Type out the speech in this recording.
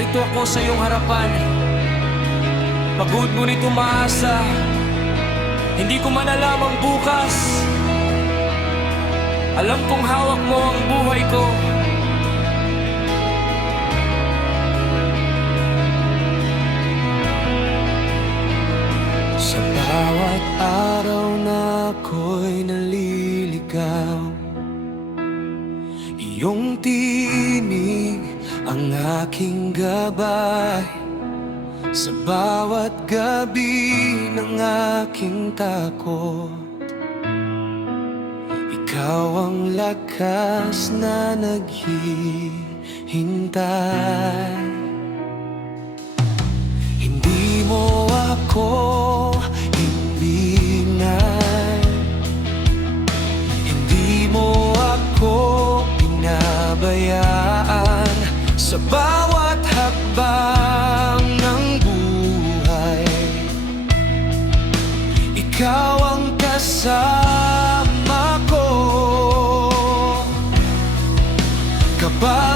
Narito ako sa iyong harapan, pagod ngunit umaasa. Hindi ko man alam ang bukas, alam kong hawak mo ang buhay ko. Sa bawat araw na ako'y naliligaw, iyong tinig ang aking gabay. Sa bawat gabi ng aking takot, ikaw ang lakas na naghihintay. Hindi mo ako himbingan, hindi mo ako pinabayaan. Sa bawat hakbang ng buhay, ikaw ang kasama ko. Kapag